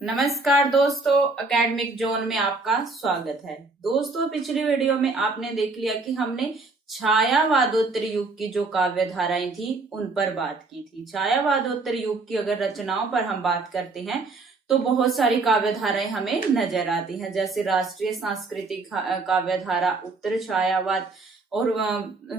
नमस्कार दोस्तों, academic zone में आपका स्वागत है। दोस्तों, पिछली वीडियो में आपने देख लिया कि हमने छायावादोत्तर युग की जो काव्य धाराएं थी उन पर बात की थी। छायावादोत्तर युग की अगर रचनाओं पर हम बात करते हैं तो बहुत सारी काव्य धाराएं हमें नजर आती हैं, जैसे राष्ट्रीय सांस्कृतिक काव्य धारा, उत्तर छायावाद और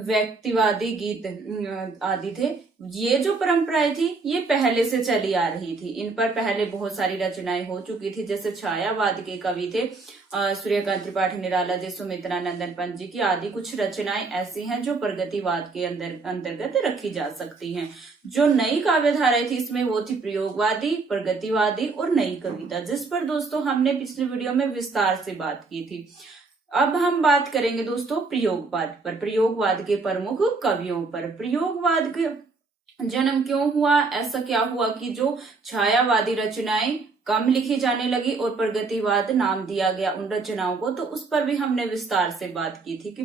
व्यक्तिवादी गीत आदि थे। ये जो परंपराएं थी ये पहले से चली आ रही थी। इन पर पहले बहुत सारी रचनाएं हो चुकी थी। जैसे छायावाद के कवि थे सूर्यकांत त्रिपाठी, निराला जी, सुमित्रा नंदन पंत जी की आदि कुछ रचनाएं ऐसी हैं जो प्रगतिवाद के अंतर्गत रखी जा सकती हैं। जो नई काव्य धाराएं थी इसमें वो थी प्रयोगवादी, प्रगतिवादी और नई कविता, जिस पर दोस्तों हमने पिछली वीडियो में विस्तार से बात की थी। अब हम बात करेंगे दोस्तों प्रयोगवाद पर, प्रयोगवाद के प्रमुख कवियों पर। प्रयोगवाद के जन्म क्यों हुआ, ऐसा क्या हुआ कि जो छायावादी रचनाएं कम लिखी जाने लगी और प्रगतिवाद नाम दिया गया उन रचनाओं को, तो उस पर भी हमने विस्तार से बात की थी कि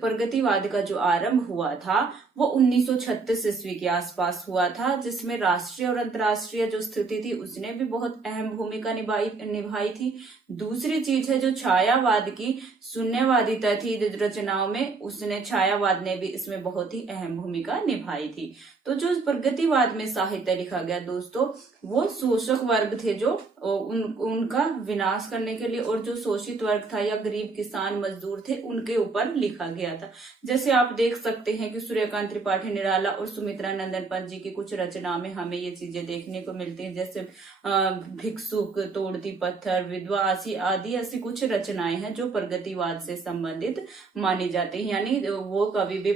प्रगतिवाद का जो आरंभ हुआ था वो 1936 ईस्वी के आसपास हुआ था, जिसमें राष्ट्रीय और अंतर्राष्ट्रीय जो स्थिति थी उसने भी बहुत अहम भूमिका निभाई थी। दूसरी चीज है जो छायावाद की शून्यवादिता थी रचनाओं में, उसने छायावाद ने भी इसमें बहुत ही अहम भूमिका निभाई थी। तो जो प्रगतिवाद में साहित्य लिखा गया दोस्तों, वो शोषक वर्ग थे जो उनका विनाश करने के लिए, और जो शोषित वर्ग था या गरीब किसान मजदूर थे उनके ऊपर लिखा गया था। जैसे आप देख सकते हैं कि सूर्यकांत त्रिपाठी, निराला और सुमित्रा नंदन पंत जी की कुछ रचनाओं में हमें ये चीजें देखने को मिलती हैं। जैसे भिक्षुक, तोड़ती पत्थर, विधवा आदि ऐसी कुछ रचनाएं हैं जो प्रगतिवाद से संबंधित मानी जाती है। यानी वो कवि भी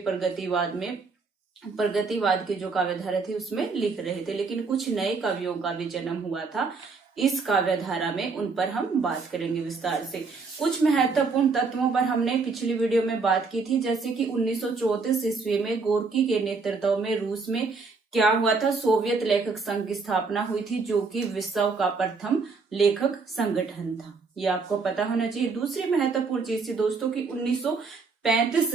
प्रगतिवाद की जो काव्यधारा थी उसमें लिख रहे थे, लेकिन कुछ नए कवियों का भी जन्म हुआ था इस काव्यधारा में। उन पर हम बात करेंगे विस्तार से। कुछ महत्वपूर्ण तत्वों पर हमने पिछली वीडियो में बात की थी, जैसे कि 1934 ईस्वी में गोर्की के नेतृत्व में रूस में क्या हुआ था, सोवियत लेखक संघ की स्थापना हुई थी, जो कि विश्व का प्रथम लेखक संगठन था। ये आपको पता होना चाहिए। दूसरी महत्वपूर्ण चीज थी दोस्तों की 1935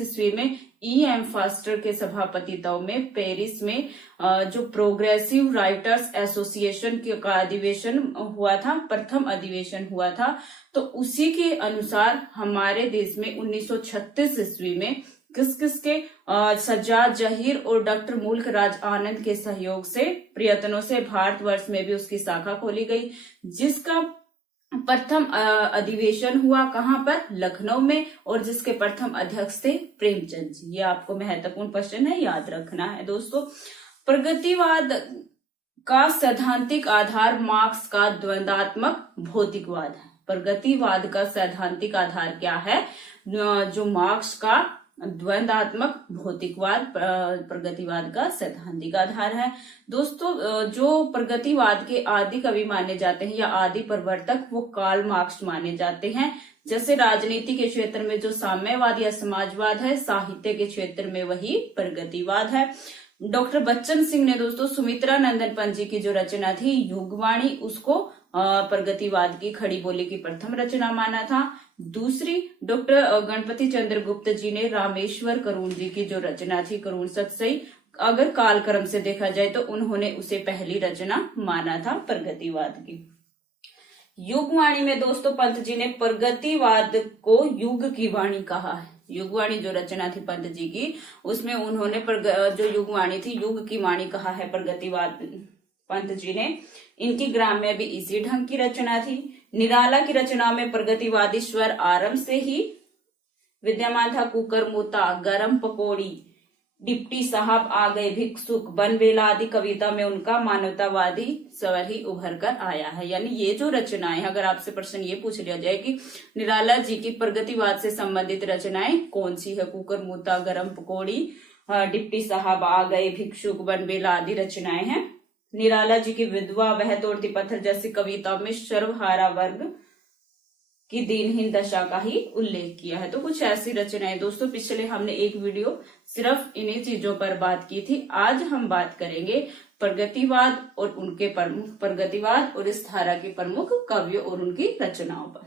ईस्वी में E.M. फास्टर के सभापतित्व में पेरिस में जो प्रोग्रेसिव राइटर्स एसोसिएशन का अधिवेशन हुआ था, प्रथम अधिवेशन हुआ था। तो उसी के अनुसार हमारे देश में 1936 ईस्वी में किसके सज्जाद जहीर और डॉक्टर मुल्क राज आनंद के सहयोग से, प्रयत्नों से भारतवर्ष में भी उसकी शाखा खोली गई, जिसका प्रथम अधिवेशन हुआ कहाँ पर, लखनऊ में, और जिसके प्रथम अध्यक्ष थे प्रेमचंद जी। ये आपको महत्वपूर्ण क्वेश्चन है, याद रखना है दोस्तों। प्रगतिवाद का सैद्धांतिक आधार मार्क्स का द्वंदात्मक भौतिकवाद है। प्रगतिवाद का सैद्धांतिक आधार क्या है, जो मार्क्स का द्वंदात्मक भौतिकवाद प्रगतिवाद का सैद्धांतिक आधार है। दोस्तों, जो प्रगतिवाद के आदि कवि माने जाते हैं या आदि प्रवर्तक वो कार्ल मार्क्स माने जाते हैं। जैसे राजनीति के क्षेत्र में जो साम्यवाद या समाजवाद है, साहित्य के क्षेत्र में वही प्रगतिवाद है। डॉक्टर बच्चन सिंह ने दोस्तों सुमित्रा नंदन पंत जी की जो रचना थी युगवाणी, उसको प्रगतिवाद की खड़ी बोली की प्रथम रचना माना था। दूसरी डॉक्टर गणपति चंद्र गुप्त जी ने रामेश्वर करुण जी की जो रचना थी करुण सतसई, अगर कालक्रम से देखा जाए तो उन्होंने उसे पहली रचना माना था प्रगतिवाद की। युगवाणी में दोस्तों पंत जी ने प्रगतिवाद को युग की वाणी कहा है। युगवाणी जो रचना थी पंत जी की, उसमें उन्होंने जो युगवाणी थी युग की वाणी कहा है प्रगतिवाद पंत जी ने। इनकी ग्राम्य भी इसी ढंग की रचना थी। निराला की रचना में प्रगतिवादी स्वर आरंभ से ही विद्यमान था। कुकर मुता, गरम पकौड़ी, डिप्टी साहब आ गए, भिक्षुक, बनबेला आदि कविता में उनका मानवतावादी स्वर ही उभर कर आया है। यानी ये जो रचनाएं, अगर आपसे प्रश्न ये पूछ लिया जाए कि निराला जी की प्रगतिवाद से संबंधित रचनाएं कौन सी है, कुकर मुता, गरम पकौड़ी, डिप्टी साहब आ गए, भिक्षुक, बनबेला आदि रचनाएं हैं। निराला जी की विधवा, वह तोड़ती पत्थर जैसी कविताओं में सर्वहारा वर्ग की दीनहीन दशा का ही उल्लेख किया है। तो कुछ ऐसी रचनाएं दोस्तों, पिछले हमने एक वीडियो सिर्फ इन्हीं चीजों पर बात की थी। आज हम बात करेंगे प्रगतिवाद और उनके प्रमुख, प्रगतिवाद और इस धारा के प्रमुख कवियों और उनकी रचनाओं पर।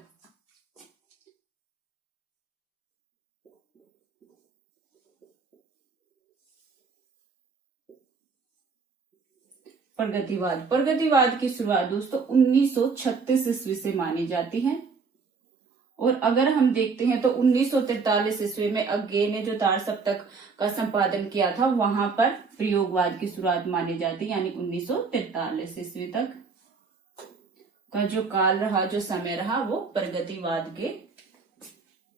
प्रगतिवाद की शुरुआत दोस्तों 1936 ईस्वी से मानी जाती है। और अगर हम देखते हैं तो 1943 ईस्वी में अग्गे ने जो तार सप्तक का संपादन किया था वहां पर प्रयोगवाद की शुरुआत मानी जाती है, यानी 1943 ईस्वी तक का जो काल रहा, जो समय रहा, वो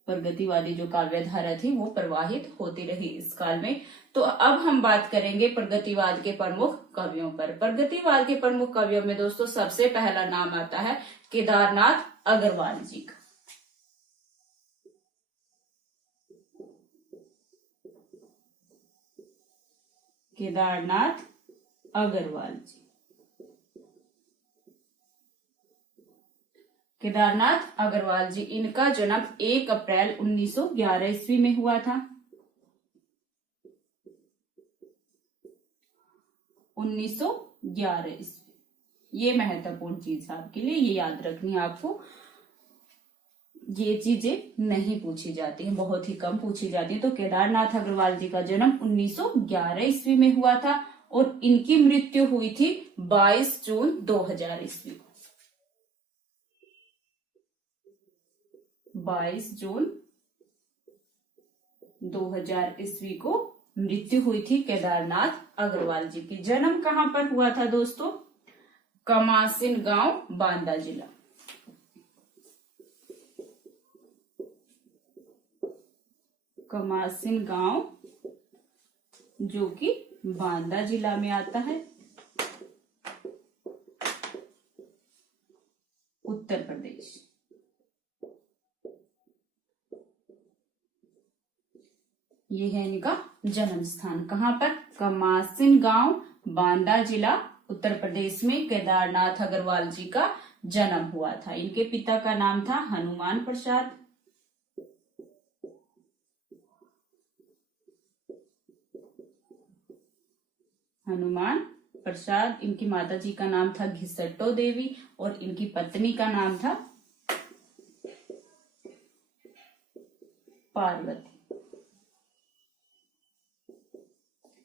प्रगतिवादी जो काव्यधारा थी वो प्रवाहित होती रही इस काल में। तो अब हम बात करेंगे प्रगतिवाद के प्रमुख कवियों पर। प्रगतिवाद के प्रमुख कवियों में दोस्तों सबसे पहला नाम आता है केदारनाथ अग्रवाल जी का। केदारनाथ अग्रवाल जी। केदारनाथ अग्रवाल जी, इनका जन्म 1 अप्रैल 1911 ईस्वी में हुआ था। 1911 ईस्वी, ये महत्वपूर्ण चीज है आपके लिए, ये याद रखनी है आपको। ये चीजें नहीं पूछी जाती हैं, बहुत ही कम पूछी जाती है। तो केदारनाथ अग्रवाल जी का जन्म 1911 ईस्वी में हुआ था और इनकी मृत्यु हुई थी 22 जून 2000 ईस्वी को। 22 जून 2000 ईस्वी को मृत्यु हुई थी केदारनाथ अग्रवाल जी की। जन्म कहां पर हुआ था दोस्तों? कमासिन गांव, बांदा जिला। कमासिन गांव जो कि बांदा जिला में आता है, उत्तर प्रदेश। ये है इनका जन्म स्थान, कहां पर? कमासिन गांव, बांदा जिला, उत्तर प्रदेश में केदारनाथ अग्रवाल जी का जन्म हुआ था। इनके पिता का नाम था हनुमान प्रसाद। हनुमान प्रसाद। इनकी माता जी का नाम था घिसट्टो देवी और इनकी पत्नी का नाम था पार्वती।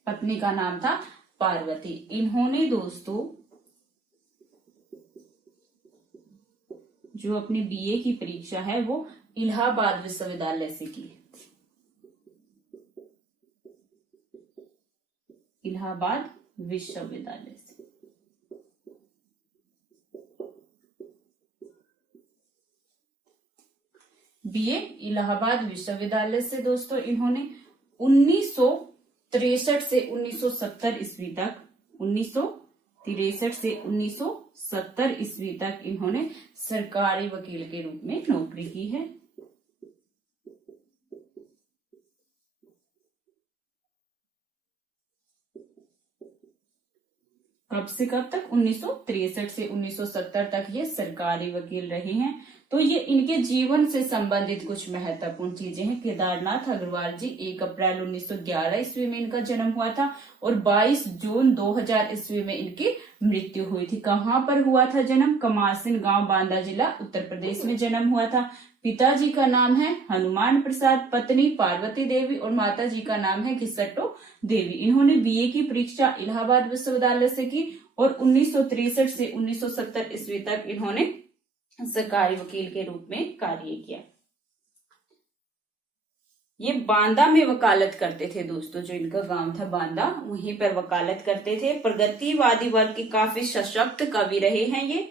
पत्नी का नाम था पार्वती। इन्होंने दोस्तों जो अपनी बीए की परीक्षा है वो इलाहाबाद विश्वविद्यालय से की। इलाहाबाद विश्वविद्यालय से। बीए इलाहाबाद विश्वविद्यालय से दोस्तों इन्होंने 1963 से 1970 ईस्वी तक, 1963 से 1970 ईस्वी तक इन्होंने सरकारी वकील के रूप में नौकरी की है। कब से कब तक? 1963 से 1970 तक ये सरकारी वकील रहे हैं। तो ये इनके जीवन से संबंधित कुछ महत्वपूर्ण चीजें हैं। केदारनाथ अग्रवाल जी 1 अप्रैल 1911 ईस्वी में इनका जन्म हुआ था और 22 जून 2000 ईस्वी में इनकी मृत्यु हुई थी। कहां पर हुआ था जन्म? कमासिन गांव, बांदा जिला, उत्तर प्रदेश में जन्म हुआ था। पिताजी का नाम है हनुमान प्रसाद, पत्नी पार्वती देवी और माता जी का नाम है घिसट्टो देवी। इन्होंने बीए की परीक्षा इलाहाबाद विश्वविद्यालय से की और 1963 से 1970 ईस्वी तक इन्होंने सरकारी वकील के रूप में कार्य किया। ये बांदा में वकालत करते थे दोस्तों, जो इनका गांव था बांदा, वहीं पर वकालत करते थे। प्रगतिवादी वर्ग के काफी सशक्त कवि रहे हैं ये।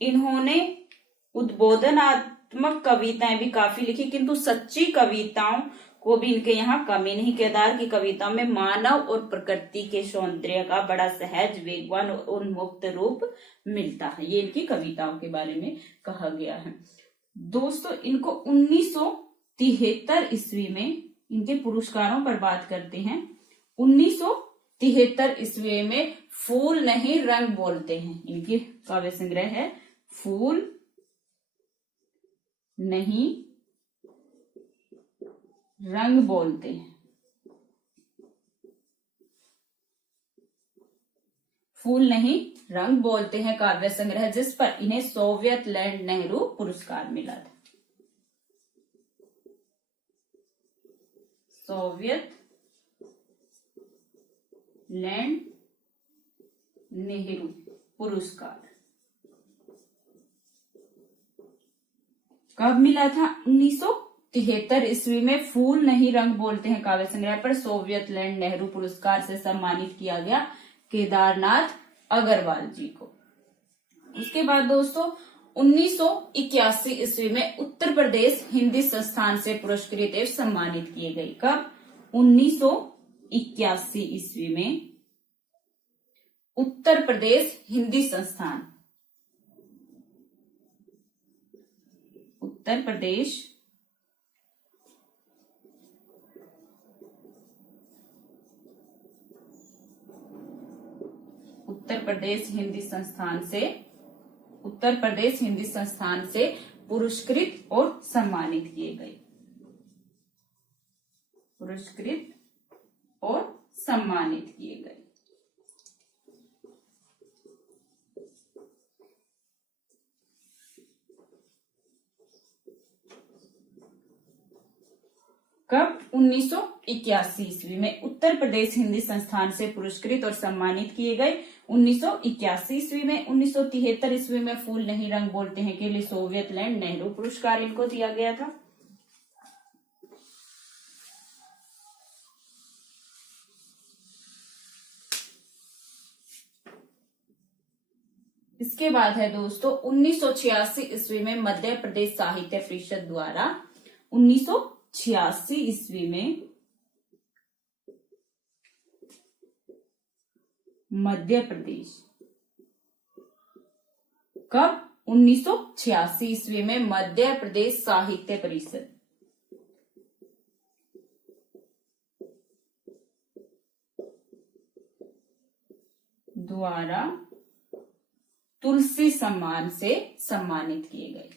इन्होंने उद्बोधनात्मक कविताएं भी काफी लिखी, किंतु सच्ची कविताओं को भी इनके यहाँ कमी नहीं। केदार की कविताओं में मानव और प्रकृति के सौंदर्य का बड़ा सहज, वेगवान और उन्मुक्त रूप मिलता है। ये इनकी कविताओं के बारे में कहा गया है। दोस्तों इनको 1973 ईस्वी में, इनके पुरस्कारों पर बात करते हैं, 1973 ईस्वी में फूल नहीं रंग बोलते हैं, इनकी काव्य संग्रह है फूल नहीं रंग बोलते हैं। फूल नहीं रंग बोलते हैं काव्य संग्रह, जिस पर इन्हें सोवियत लैंड नेहरू पुरस्कार मिला था। सोवियत लैंड नेहरू पुरस्कार कब मिला था? 1973 ईस्वी में फूल नहीं रंग बोलते हैं काव्य संग्रह पर सोवियत लैंड नेहरू पुरस्कार से सम्मानित किया गया केदारनाथ अग्रवाल जी को। उसके बाद दोस्तों 1981 ईस्वी में उत्तर प्रदेश हिंदी संस्थान से पुरस्कृत एवं सम्मानित किए गए। कब? 1981 ईस्वी में उत्तर प्रदेश हिंदी संस्थान, उत्तर प्रदेश उत्तर प्रदेश हिंदी संस्थान से पुरस्कृत और सम्मानित किए गए। पुरस्कृत और सम्मानित किए गए। कब? 1981 ईस्वी में उत्तर प्रदेश हिंदी संस्थान से पुरस्कृत और सम्मानित किए गए। 1981 ईस्वी में 1973 ईस्वी में फूल नहीं रंग बोलते हैं के लिए सोवियत लैंड नेहरू पुरस्कार इनको दिया गया था। इसके बाद है दोस्तों 1986 ईस्वी में मध्य प्रदेश साहित्य परिषद द्वारा 1986 ईस्वी में मध्य प्रदेश, कब? 1986 ईस्वी में मध्य प्रदेश साहित्य परिषद द्वारा तुलसी सम्मान से सम्मानित किए गए।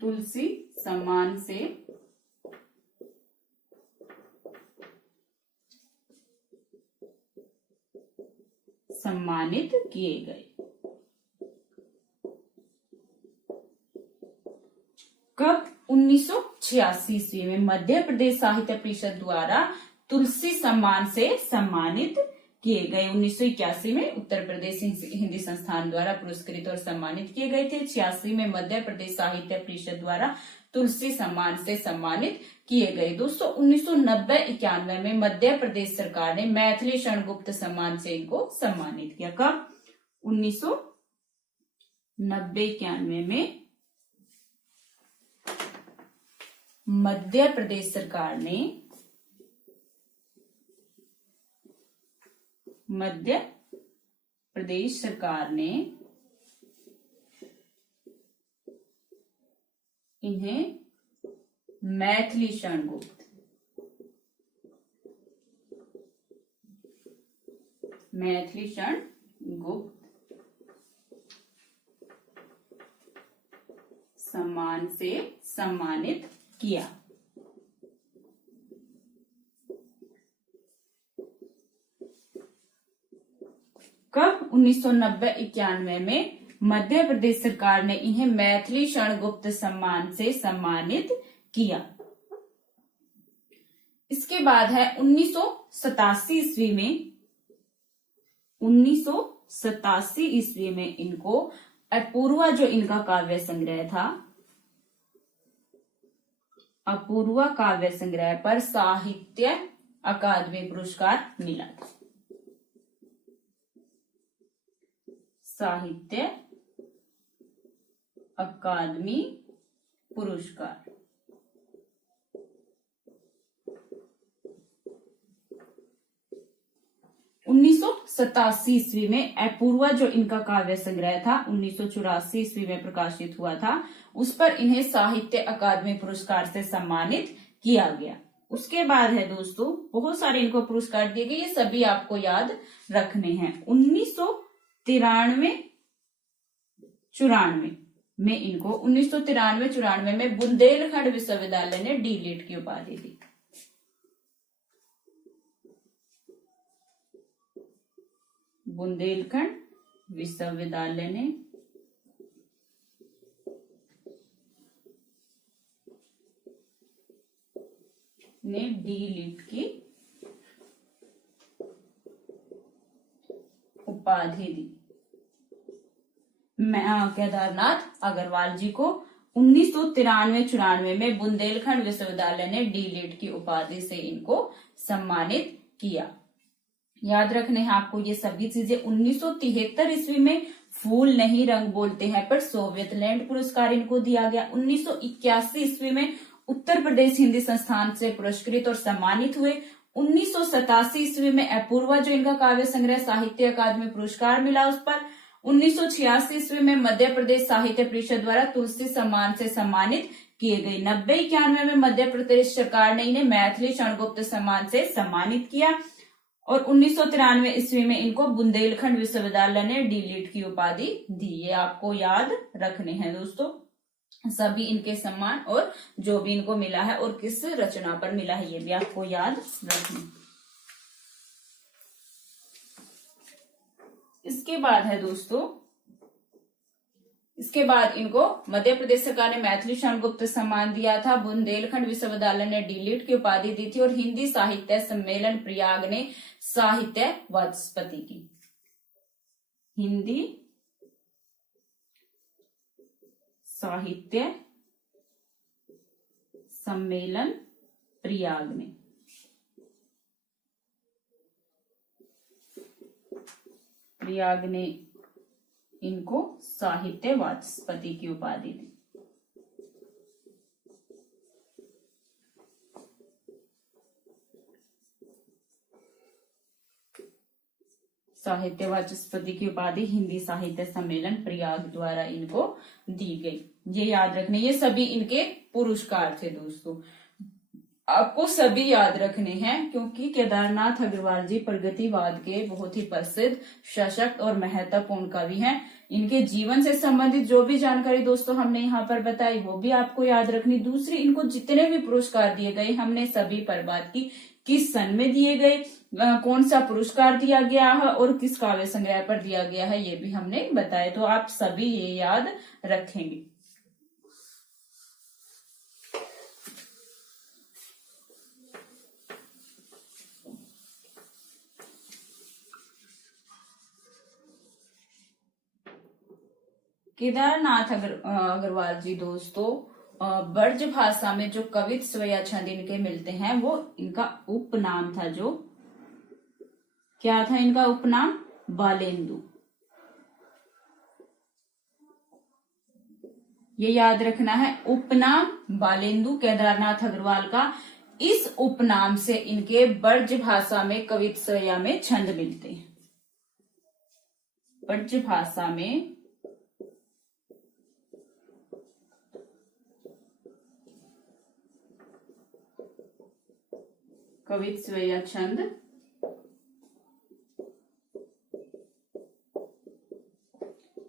तुलसी सम्मान से सम्मानित किए गए। कब? 1986 ईस्वी में मध्य प्रदेश साहित्य परिषद द्वारा तुलसी सम्मान से सम्मानित किए गए। 1981 में उत्तर प्रदेश हिंदी संस्थान द्वारा पुरस्कृत और सम्मानित किए गए थे। 86 में मध्य प्रदेश साहित्य परिषद द्वारा तुलसी सम्मान से सम्मानित किए गए। दोस्तों 1990-91 में मध्य प्रदेश सरकार ने मैथिली शरणगुप्त सम्मान से इनको सम्मानित किया। कब? 1990-91 में मध्य प्रदेश सरकार ने इन्हें मैथिली शरणगुप्त सम्मान से सम्मानित किया। कब? 1990-91 में मध्य प्रदेश सरकार ने इन्हें मैथिली शरणगुप्त सम्मान से सम्मानित किया। इसके बाद है 1987 ईस्वी में इनको अपूर्वा जो इनका काव्य संग्रह था, अपूर्वा काव्य संग्रह पर साहित्य अकादमी पुरस्कार मिला। साहित्य अकादमी पुरस्कार। उन्नीस सौ 87 ईस्वी में अपूर्वा जो इनका काव्य संग्रह था 1984 ईस्वी में प्रकाशित हुआ था, उस पर इन्हें साहित्य अकादमी पुरस्कार से सम्मानित किया गया। उसके बाद है दोस्तों बहुत सारे इनको पुरस्कार दिए गए, ये सभी आपको याद रखने हैं। 1993-94 में इनको 1993-94 में बुंदेलखंड विश्वविद्यालय ने डी.लिट की उपाधि दी। बुंदेलखंड विश्वविद्यालय ने ने डी लिट की उपाधि दी। केदारनाथ अग्रवाल जी को 1993-94 में बुंदेलखंड विश्वविद्यालय ने डी लिट की उपाधि से इनको सम्मानित किया। याद रखने हैं आपको ये सभी चीजें। 1973 ईस्वी में फूल नहीं रंग बोलते हैं पर सोवियत लैंड पुरस्कार इनको दिया गया। 1981 ईस्वी में उत्तर प्रदेश हिंदी संस्थान से पुरस्कृत और सम्मानित हुए। 1987 ईस्वी में अपूर्वा जो इनका काव्य संग्रह साहित्य अकादमी पुरस्कार मिला उस पर। 1986 ईस्वी में मध्य प्रदेश साहित्य परिषद द्वारा तुलसी सम्मान से सम्मानित किए गए। 90-91 में मध्य प्रदेश सरकार ने इन्हें मैथिली क्षणगुप्त सम्मान से सम्मानित किया और 1993 ईस्वी में इनको बुंदेलखंड विश्वविद्यालय ने डी लिट की उपाधि दी। ये आपको याद रखने हैं दोस्तों सभी इनके सम्मान और जो भी इनको मिला है और किस रचना पर मिला है ये भी आपको याद रखना। इसके बाद है दोस्तों, इसके बाद इनको मध्य प्रदेश सरकार ने मैथिली क्षणगुप्त सम्मान दिया था। बुंदेलखंड विश्वविद्यालय ने डी लिट की उपाधि दी थी और हिंदी साहित्य सम्मेलन प्रयाग ने साहित्य वाचस्पति की। हिंदी साहित्य सम्मेलन प्रयाग ने इनको साहित्य वाचस्पति की उपाधि दी। साहित्य वाचस्पति की उपाधि हिंदी साहित्य सम्मेलन प्रयाग द्वारा इनको दी गई। ये याद रखने, ये सभी इनके पुरस्कार थे दोस्तों, आपको सभी याद रखने हैं क्योंकि केदारनाथ अग्रवाल जी प्रगतिवाद के बहुत ही प्रसिद्ध सशक्त और महत्वपूर्ण कवि हैं। इनके जीवन से संबंधित जो भी जानकारी दोस्तों हमने यहाँ पर बताई वो भी आपको याद रखनी। दूसरी, इनको जितने भी पुरस्कार दिए गए हमने सभी पर बात की, किस सन में दिए गए, कौन सा पुरस्कार दिया गया है और किस काव्य संग्रह पर दिया गया है ये भी हमने बताया, तो आप सभी ये याद रखेंगे। केदारनाथ अग्रवाल जी दोस्तों ब्रज भाषा में जो कवित्व या छंद इनके मिलते हैं वो इनका उपनाम था। जो क्या था इनका उपनाम? बालेंदु। ये याद रखना है, उपनाम बालेंदु केदारनाथ अग्रवाल का। इस उपनाम से इनके ब्रज भाषा में कवित्व में छंद मिलते हैं। ब्रज भाषा में कवित्व या छंद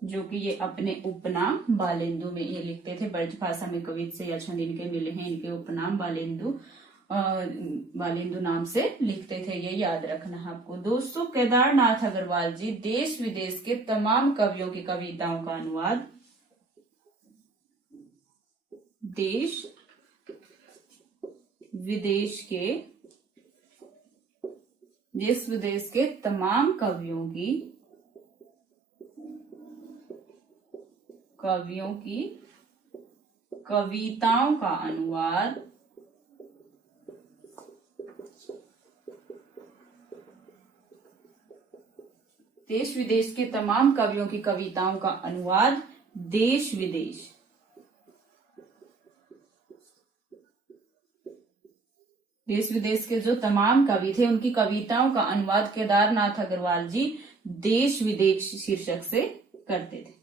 जो कि ये अपने उपनाम बालेंदु में ये लिखते थे। ब्रज भाषा में कवित्व या छंद इनके मिले हैं, इनके उपनाम बालेंदु नाम से लिखते थे, ये याद रखना है आपको। दोस्तों केदारनाथ अग्रवाल जी देश विदेश के तमाम कवियों की कविताओं का अनुवाद, देश विदेश के तमाम कवियों की कविताओं का अनुवाद देश विदेश के तमाम कवियों की कविताओं का अनुवाद देश विदेश के जो तमाम कवि थे उनकी कविताओं का अनुवाद केदारनाथ अग्रवाल जी देश विदेश शीर्षक से करते थे।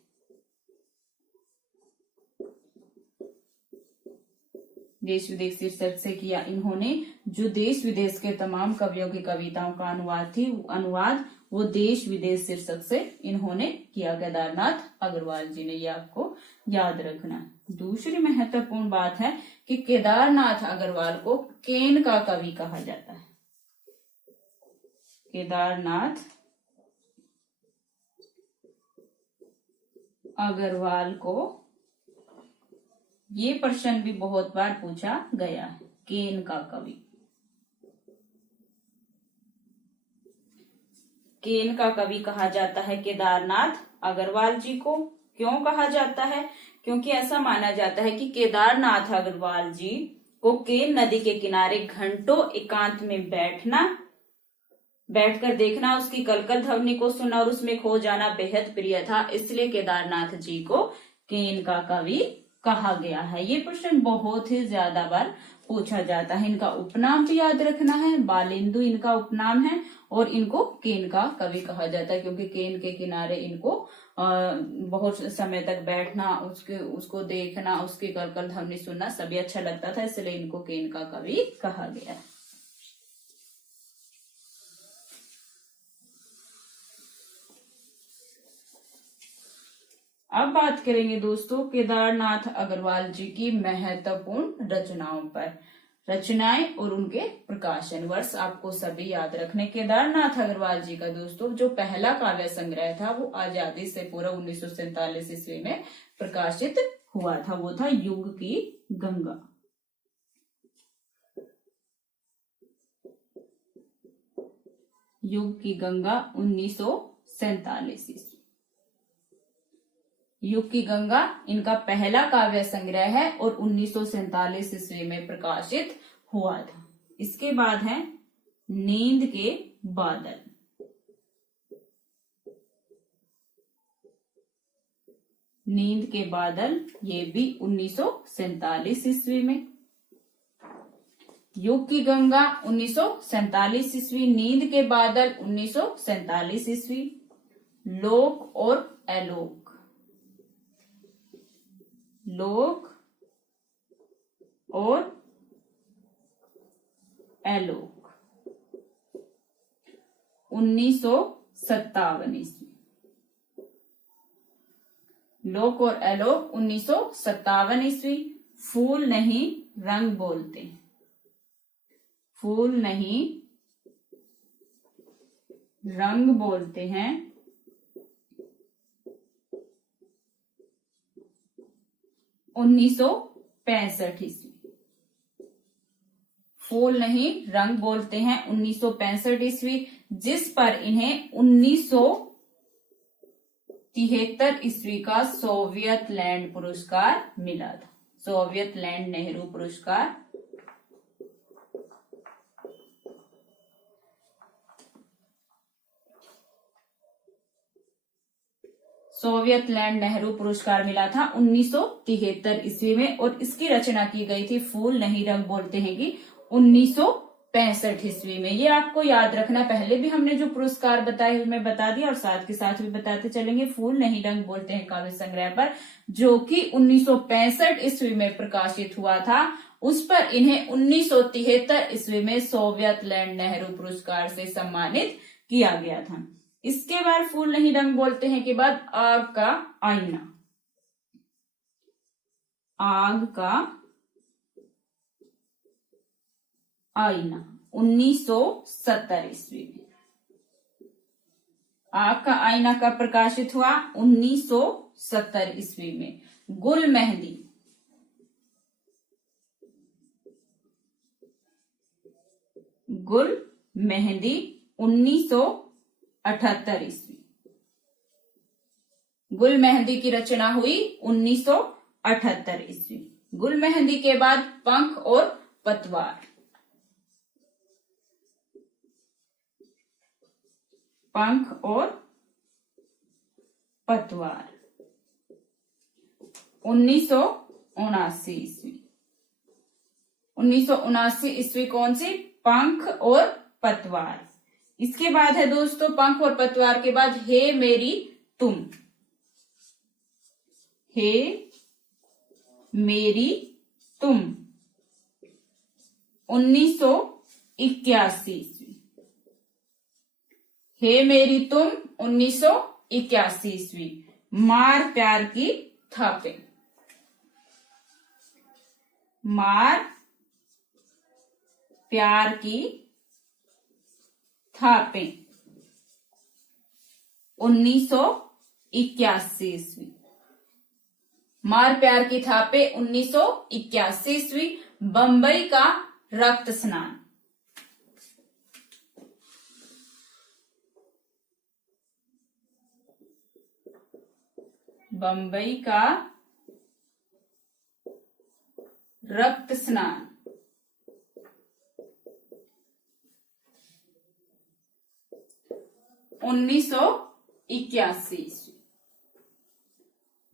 देश विदेश शीर्षक से किया इन्होंने। जो देश विदेश के तमाम कवियों की कविताओं का अनुवाद वो देश विदेश शीर्षक से इन्होंने किया केदारनाथ अग्रवाल जी ने, ये आपको याद रखना। दूसरी महत्वपूर्ण बात है कि केदारनाथ अग्रवाल को केन का कवि कहा जाता है। केदारनाथ अग्रवाल को, ये प्रश्न भी बहुत बार पूछा गया है, केन का कवि। केन का कवि कहा जाता है केदारनाथ अग्रवाल जी को। क्यों कहा जाता है? क्योंकि ऐसा माना जाता है कि केदारनाथ अग्रवाल जी को केन नदी के किनारे घंटों एकांत में बैठकर देखना, उसकी कलकल ध्वनि को सुनना और उसमें खो जाना बेहद प्रिय था, इसलिए केदारनाथ जी को केन का कवि कहा गया है। ये प्रश्न बहुत ही ज्यादा बार पूछा जाता है। इनका उपनाम भी याद रखना है, बालेंदु इनका उपनाम है और इनको केन का कवि कहा जाता है क्योंकि केन के किनारे इनको बहुत समय तक बैठना, उसको देखना, उसकी कलकल ध्वनि सुनना सभी अच्छा लगता था, इसलिए इनको केन का कवि कहा गया है। अब बात करेंगे दोस्तों केदारनाथ अग्रवाल जी की महत्वपूर्ण रचनाओं पर। रचनाएं और उनके प्रकाशन वर्ष आपको सभी याद रखने। केदारनाथ अग्रवाल जी का दोस्तों जो पहला काव्य संग्रह था वो आजादी से पूर्व 1947 ईस्वी में प्रकाशित हुआ था, वो था युग की गंगा। युग की गंगा 1947 ईस्वी। युग की गंगा इनका पहला काव्य संग्रह है और 1947 ईस्वी में प्रकाशित हुआ था। इसके बाद है नींद के बादल। नींद के बादल ये भी 1947 ईस्वी में। युग की गंगा 1947 ईस्वी, नींद के बादल 1947 ईस्वी। लोक और अलोक। लोक और अलोक 1957 ईस्वी। लोक और अलोक 1957 ईस्वी। फूल नहीं रंग बोलते। फूल नहीं रंग बोलते हैं 1965 ईस्वी। फूल नहीं रंग बोलते हैं 1965 ईस्वी, जिस पर इन्हें 1973 ईस्वी का सोवियत लैंड पुरस्कार मिला था। सोवियत लैंड नेहरू पुरस्कार। सोवियत लैंड नेहरू पुरस्कार मिला था 1973 ईस्वी में और इसकी रचना की गई थी फूल नहीं रंग बोलते हैं कि 1965 ईस्वी में। ये आपको याद रखना, पहले भी हमने जो पुरस्कार बताए मैं बता दिया और साथ के साथ भी बताते चलेंगे। फूल नहीं रंग बोलते हैं काव्य संग्रह पर जो कि 1965 ईस्वी में प्रकाशित हुआ था, उस पर इन्हें 1973 ईस्वी में सोवियत लैंड नेहरू पुरस्कार से सम्मानित किया गया था। इसके बाद फूल नहीं रंग बोलते हैं के बाद आग का आईना। आग का आईना 1970 ईस्वी में। आग का आईना कब प्रकाशित हुआ? 1970 ईस्वी में। गुल मेहंदी। गुल मेहंदी 1978 ईस्वी। गुल मेहंदी की रचना हुई 1978 ईस्वी। गुल मेहंदी के बाद पंख और पतवार। पंख और पतवार 1979 ईस्वी। 1979 ईस्वी कौन सी? पंख और पतवार। इसके बाद है दोस्तों पंख और पतवार के बाद हे मेरी तुम। हे मेरी तुम 1981 ईस्वी। हे मेरी तुम 1981 ईस्वी। मार प्यार की थापे। मार प्यार की थापे 1981 ईस्वी। मार प्यार की थापे 1981 ईस्वी। बंबई का रक्त स्नान। बंबई का रक्त स्नान 1981 ईस्वी।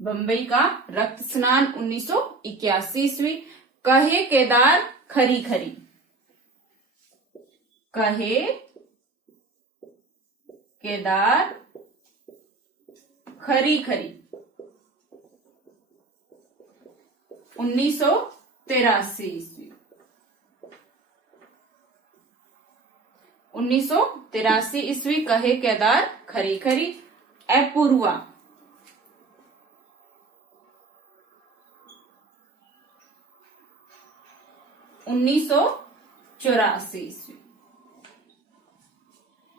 बंबई का रक्त स्नान 1981 ईस्वी। कहे केदार खरी खरी, कहे केदार खरी खरी 1983 ईस्वी। 1983 ईस्वी कहे केदार खरी खरी। अपूर्वा 1984 ईस्वी।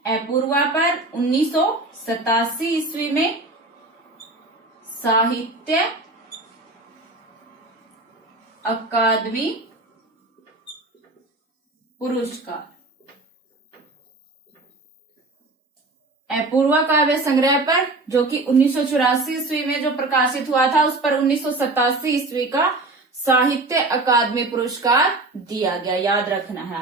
अपूर्वा पर 1987 ईस्वी में साहित्य अकादमी पुरस्कार। अपूर्वा काव्य संग्रह पर, जो कि 1984 ईस्वी में जो प्रकाशित हुआ था, उस पर 1987 ईस्वी का साहित्य अकादमी पुरस्कार दिया गया। याद रखना है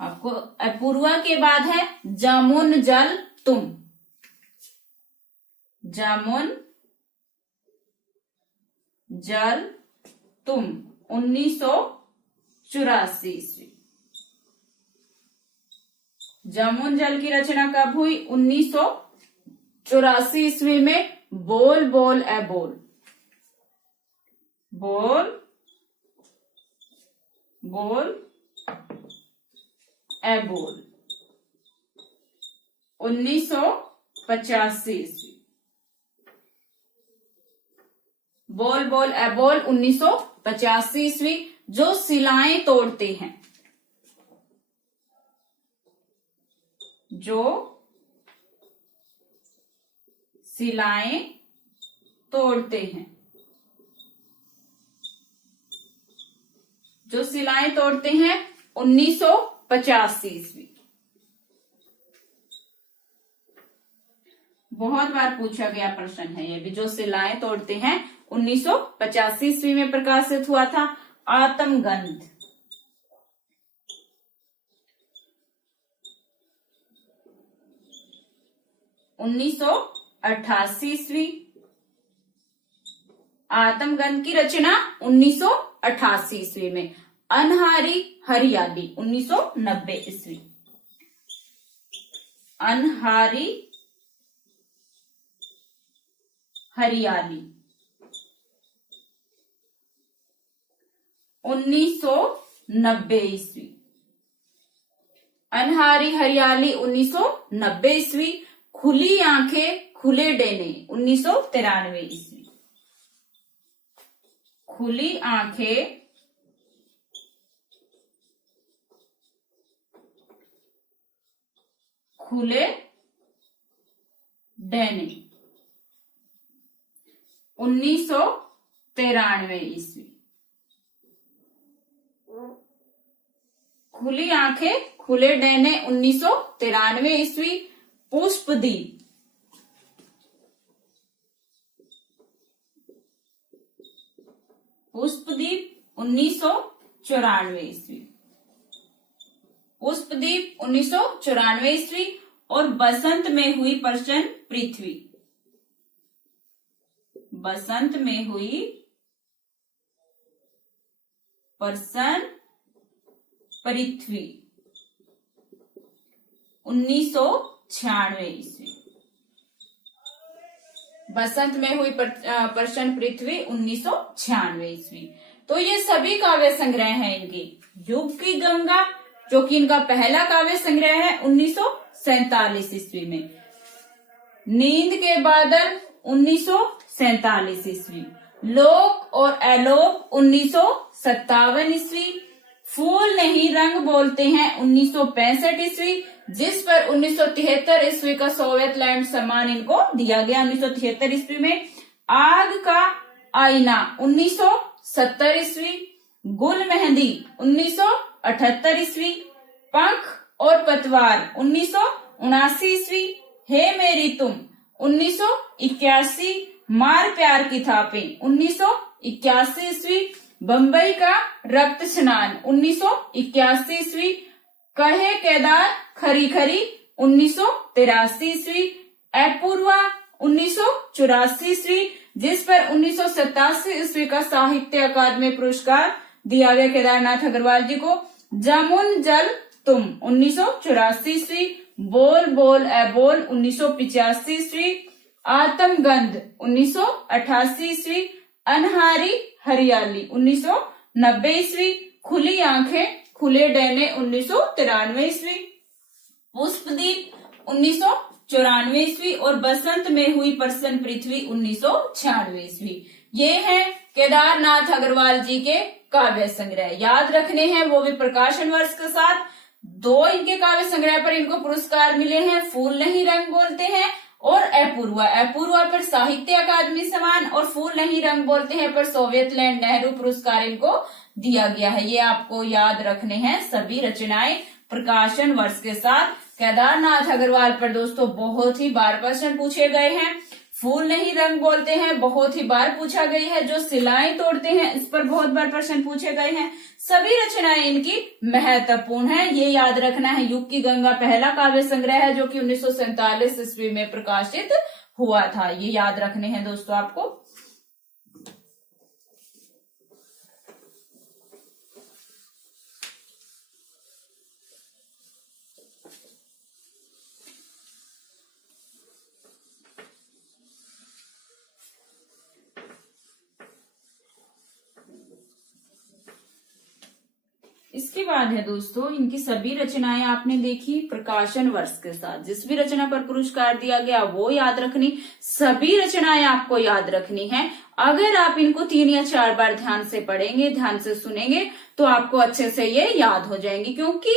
आपको। अपूर्वा के बाद है जामुन जल तुम। जामुन जल तुम 1984 ईस्वी। जामुन जल की रचना कब हुई? 1984 ईस्वी में। बोल बोल ए बोल, बोल बोल ए बोल 1985 ईस्वी। बोल बोल ए बोल 1985 ईस्वी। जो सिलाएं तोड़ते हैं, जो सिलाएं तोड़ते हैं, जो सिलाएं तोड़ते हैं 1985 ईस्वी। बहुत बार पूछा गया प्रश्न है ये भी। जो सिलाएं तोड़ते हैं 1985 ईस्वी में प्रकाशित हुआ था। आत्मगंध 1988 ईस्वी। आत्मगंध की रचना 1988 ईस्वी में। अनहारी हरियाली 1990 ईस्वी। अनहारी हरियाली 1990 ईस्वी। अनहारी हरियाली 1990 ईस्वी। खुली आंखें खुले डेने 1993 ईस्वी। खुली आंखें खुले डेने 1993 ईस्वी। खुली आंखें खुले डेने 1993 ईस्वी। पुष्पदीप 1994 ईस्वी। पुष्पदीप 1994 ईस्वी। और बसंत में हुई प्रश्न पृथ्वी। बसंत में हुई प्रश्न पृथ्वी 1996 ईस्वी। बसंत में हुई प्रश्न पृथ्वी 1996 ईस्वी। तो ये सभी काव्य संग्रह हैं इनके। युग की गंगा, जो कि इनका पहला काव्य संग्रह है, 1947 ईस्वी में। नींद के बादल 1947 ईस्वी। लोक और अलोक 1957 ईस्वी। फूल नहीं रंग बोलते हैं 1965 ईस्वी, जिस पर 1973 ईस्वी का सोवियत लैंड सम्मान इनको दिया गया 1973 ईस्वी में। आग का आईना 1970 ईस्वी। गुल मेहंदी 1978 ईस्वी। पंख और पतवार 1979 ईस्वी। हे मेरी तुम 1981। मार प्यार की थापें 1981 ईस्वी, बंबई का रक्त स्नान 1981 ईस्वी, कहे केदार खरी खरी 1983 ईस्वी, अपूर्वा 1984 ईस्वी, जिस पर 1987 ईस्वी का साहित्य अकादमी पुरस्कार दिया गया केदारनाथ अग्रवाल जी को, जमुन जल तुम 1984 ईस्वी, बोल बोल ए बोल 1985 ईस्वी, आत्मगंध 1988 ईस्वी, अनहारी हरियाली 1990 ईस्वी, खुली आंखें खुले डैने 1993 ईस्वी, पुष्पदीप 1994 ईस्वी और बसंत में हुई प्रसन्न पृथ्वी 1996 ईस्वी। ये है केदारनाथ अग्रवाल जी के काव्य संग्रह। याद रखने हैं, वो भी प्रकाशन वर्ष के साथ। 2 इनके काव्य संग्रह पर इनको पुरस्कार मिले हैं, फूल नहीं रंग बोलते हैं और अपूर्वा। अपूर्वा पर साहित्य अकादमी सम्मान और फूल नहीं रंग बोलते हैं पर सोवियत लैंड नेहरू पुरस्कार इनको दिया गया है। ये आपको याद रखने हैं सभी रचनाएं प्रकाशन वर्ष के साथ। केदारनाथ अग्रवाल पर दोस्तों बहुत ही बार प्रश्न पूछे गए हैं। फूल नहीं रंग बोलते हैं बहुत ही बार पूछा गई है। जो सिलाएं तोड़ते हैं इस पर बहुत बार प्रश्न पूछे गए हैं। सभी रचनाएं इनकी महत्वपूर्ण है, ये याद रखना है। युग की गंगा पहला काव्य संग्रह है जो कि 1947 ईस्वी में प्रकाशित हुआ था। ये याद रखने हैं दोस्तों आपको। इसके बाद है दोस्तों, इनकी सभी रचनाएं आपने देखी प्रकाशन वर्ष के साथ। जिस भी रचना पर पुरस्कार दिया गया वो याद रखनी, सभी रचनाएं आपको याद रखनी है। अगर आप इनको 3 या 4 बार ध्यान से पढ़ेंगे, ध्यान से सुनेंगे तो आपको अच्छे से ये याद हो जाएंगी, क्योंकि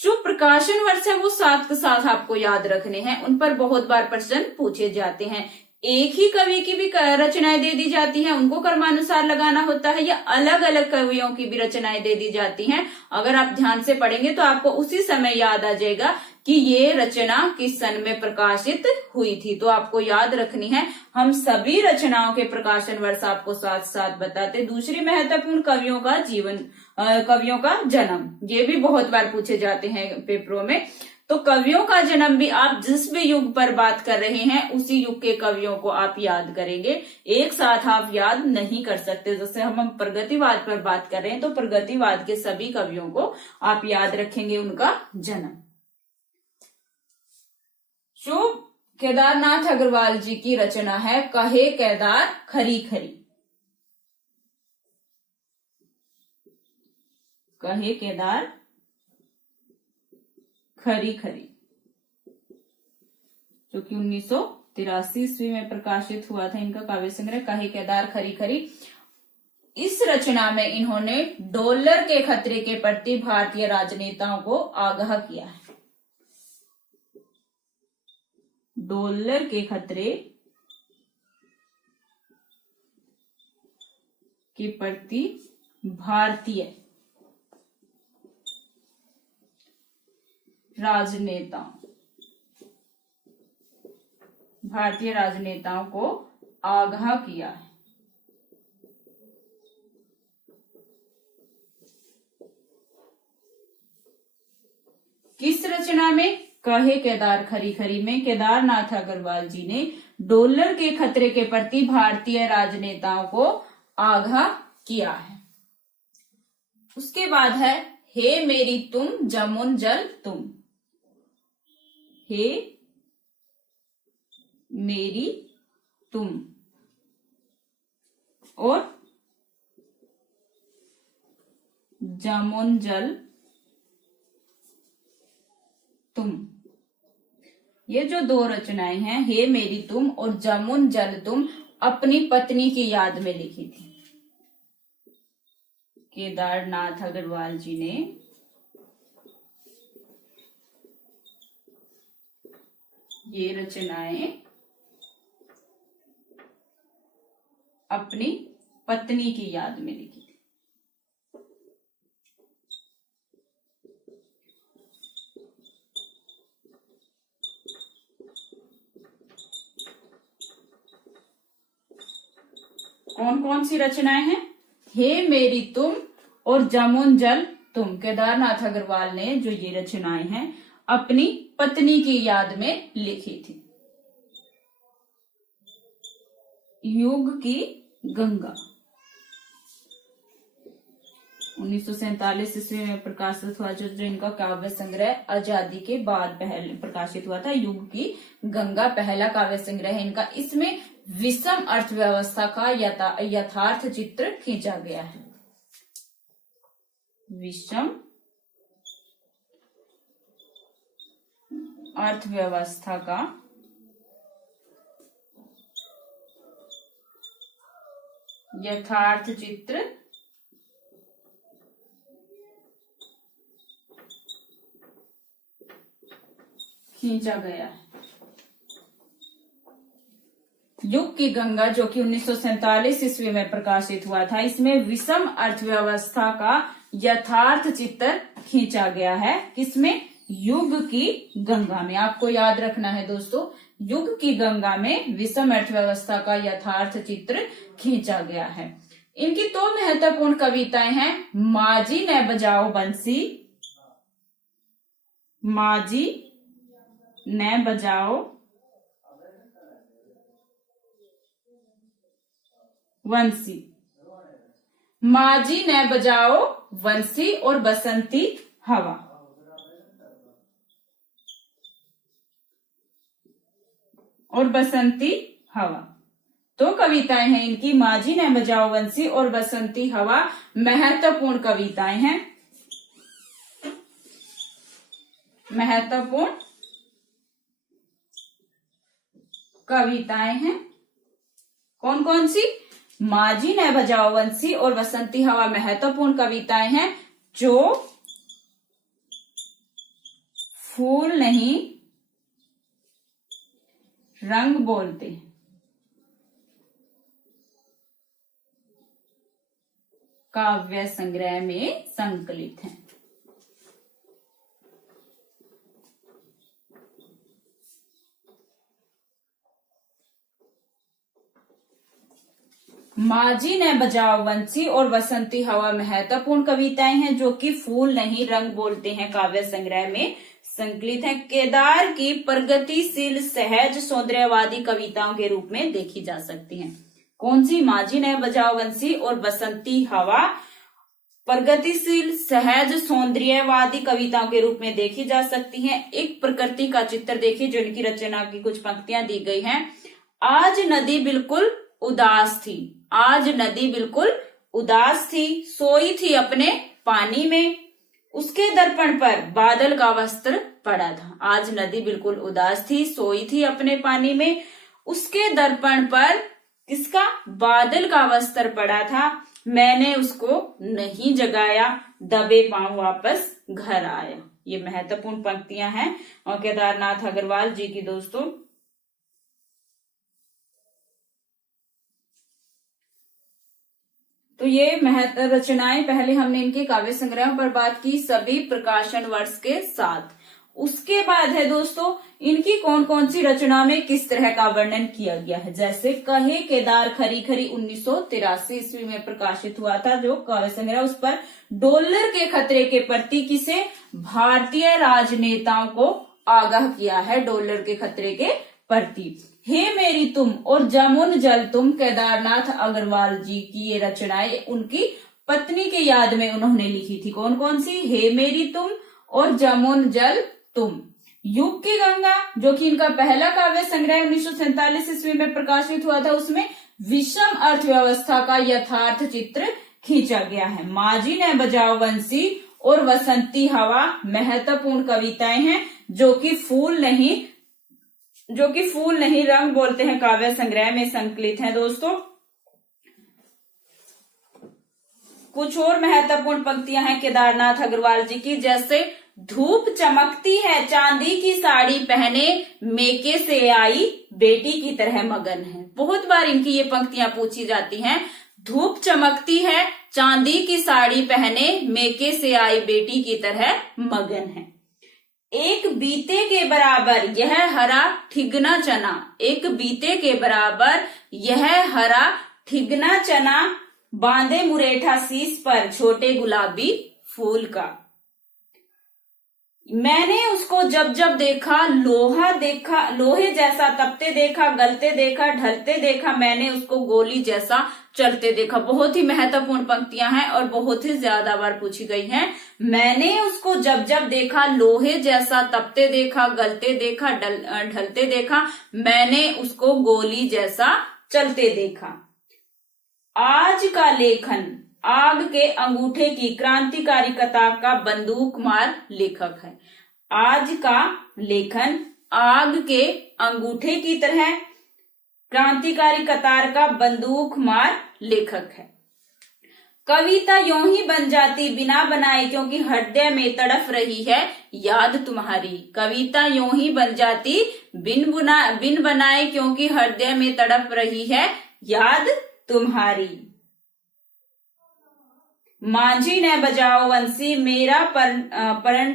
जो प्रकाशन वर्ष है वो साथ के साथ आपको याद रखने हैं। उन पर बहुत बार प्रश्न पूछे जाते हैं। एक ही कवि की भी रचनाएं दे दी जाती हैं, उनको क्रमानुसार लगाना होता है, या अलग अलग कवियों की भी रचनाएं दे दी जाती हैं। अगर आप ध्यान से पढ़ेंगे तो आपको उसी समय याद आ जाएगा कि ये रचना किस सन में प्रकाशित हुई थी। तो आपको याद रखनी है। हम सभी रचनाओं के प्रकाशन वर्ष आपको साथ साथ बताते। दूसरी महत्वपूर्ण, कवियों का जीवन, कवियों का जन्म, ये भी बहुत बार पूछे जाते हैं पेपरों में। तो कवियों का जन्म भी आप जिस भी युग पर बात कर रहे हैं उसी युग के कवियों को आप याद करेंगे। एक साथ आप याद नहीं कर सकते। जैसे हम प्रगतिवाद पर बात कर रहे हैं तो प्रगतिवाद के सभी कवियों को आप याद रखेंगे उनका जन्म। जो केदारनाथ अग्रवाल जी की रचना है कहे केदार खरी खरी, कहे केदार खरी खरी, जो कि 1983 ईस्वी में प्रकाशित हुआ था इनका काव्य संग्रह कहे केदार खरी खरी। इस रचना में इन्होंने डॉलर के खतरे के प्रति भारतीय राजनेताओं को आगाह किया है। डॉलर के खतरे के प्रति भारतीय राजनेताओं को आगाह किया है। किस रचना में? कहे केदार खरी खरी में केदारनाथ अग्रवाल जी ने डॉलर के खतरे के प्रति भारतीय राजनेताओं को आगाह किया है। उसके बाद है हे मेरी तुम जमुन जल तुम, हे मेरी तुम और जमुन जल तुम। ये जो 2 रचनाएं हैं, हे मेरी तुम और जमुन जल तुम, अपनी पत्नी की याद में लिखी थी केदारनाथ अग्रवाल जी ने। ये रचनाएं अपनी पत्नी की याद में लिखी थी। कौन कौन सी रचनाएं हैं? हे मेरी तुम और जमुन जल तुम। केदारनाथ अग्रवाल ने जो ये रचनाएं हैं अपनी पत्नी की याद में लिखी थी। युग की गंगा 1947 ईस्वी में प्रकाशित हुआ, जो इनका काव्य संग्रह आजादी के बाद पहले प्रकाशित हुआ था। युग की गंगा पहला काव्य संग्रह है इनका। इसमें विषम अर्थव्यवस्था का यथार्थ चित्र खींचा गया है। विषम अर्थव्यवस्था का यथार्थ चित्र खींचा गया है। युग की गंगा जो कि 1947 ईस्वी में प्रकाशित हुआ था, इसमें विषम अर्थव्यवस्था का यथार्थ चित्र खींचा गया है। किसमें? युग की गंगा में। आपको याद रखना है दोस्तों, युग की गंगा में विषम अर्थव्यवस्था का यथार्थ चित्र खींचा गया है। इनकी दो महत्वपूर्ण कविताएं हैं, माजी ने बजाओ बंसी, माजी ने बजाओ वंसी, माजी ने बजाओ वंसी और बसंती हवा। और बसंती हवा तो कविताएं हैं इनकी, माजी ने बजाओ वंसी और बसंती हवा महत्वपूर्ण कविताएं हैं। महत्वपूर्ण कविताएं हैं कौन कौन सी? माजी ने बजाओ वंसी और बसंती हवा महत्वपूर्ण कविताएं हैं जो फूल नहीं रंग बोलते, काव्य संग्रह में संकलित हैं। माजी ने बजाओ वंसी और बसंती हवा महत्वपूर्ण कविताएं हैं जो कि फूल नहीं रंग बोलते हैं काव्य संग्रह में संकलित है। केदार की प्रगतिशील सहज सौंदर्यवादी कविताओं के रूप में देखी जा सकती हैं। कौन सी? माजी ने बजाओ वंसी और बसंती हवा प्रगतिशील सहज सौंदर्यवादी कविताओं के रूप में देखी जा सकती हैं। एक प्रकृति का चित्र देखिए जो इनकी रचना की कुछ पंक्तियां दी गई हैं। आज नदी बिल्कुल उदास थी, आज नदी बिल्कुल उदास थी, सोई थी अपने पानी में, उसके दर्पण पर बादल का वस्त्र पड़ा था। आज नदी बिल्कुल उदास थी, सोई थी अपने पानी में, उसके दर्पण पर किसका? बादल का वस्त्र पड़ा था। मैंने उसको नहीं जगाया, दबे पांव वापस घर आया। ये महत्वपूर्ण पंक्तियां हैं और केदारनाथ अग्रवाल जी की दोस्तों। तो ये रचनाएं पहले हमने इनके काव्य संग्रह पर बात की सभी प्रकाशन वर्ष के साथ। उसके बाद है दोस्तों इनकी कौन कौन सी रचना में किस तरह का वर्णन किया गया है। जैसे कहे केदार खरी खरी 1983 ईस्वी में प्रकाशित हुआ था जो काव्य संग्रह, उस पर डॉलर के खतरे के प्रति किसे? भारतीय राजनेताओं को आगाह किया है डॉलर के खतरे के प्रति। हे मेरी तुम और जमुन जल तुम केदारनाथ अग्रवाल जी की ये रचनाएं उनकी पत्नी के याद में उन्होंने लिखी थी। कौन कौन सी? हे मेरी तुम और जमुन जल तुम। युग की गंगा जो कि इनका पहला काव्य संग्रह 1947 ईस्वी में प्रकाशित हुआ था, उसमें विषम अर्थव्यवस्था का यथार्थ चित्र खींचा गया है। माजी ने बजाओ वंसी और बसंती हवा महत्वपूर्ण कविताएं हैं जो कि फूल नहीं रंग बोलते हैं काव्य संग्रह में संकलित हैं। दोस्तों कुछ और महत्वपूर्ण पंक्तियां हैं केदारनाथ अग्रवाल जी की, जैसे धूप चमकती है चांदी की साड़ी पहने, मेके से आई बेटी की तरह मगन है। बहुत बार इनकी ये पंक्तियां पूछी जाती हैं। धूप चमकती है चांदी की साड़ी पहने, मेके से आई बेटी की तरह मगन है। एक बीते के बराबर यह हरा ठिगना चना, एक बीते के बराबर यह हरा ठिगना चना बांधे मुरेठा शीश पर छोटे गुलाबी फूल का। मैंने उसको जब जब देखा, लोहे जैसा तपते देखा, गलते देखा, ढलते देखा, मैंने उसको गोली जैसा चलते देखा। बहुत ही महत्वपूर्ण पंक्तियां हैं और बहुत ही ज्यादा बार पूछी गई हैं। मैंने उसको जब जब देखा, लोहे जैसा तपते देखा, गलते देखा, ढलते देखा, मैंने उसको गोली जैसा चलते देखा। आज का लेखन आग के अंगूठे की क्रांतिकारी कतार का बंदूक मार लेखक है। आज का लेखन आग के अंगूठे की तरह क्रांतिकारी कतार का बंदूक मार लेखक है। कविता यूं ही बन जाती बिना बनाए क्योंकि हृदय में तड़फ रही है याद तुम्हारी। कविता यूं ही बन जाती बिन बनाए क्योंकि हृदय में तड़प रही है याद तुम्हारी। मांझी ने बजाओ बंसी मेरा प्रण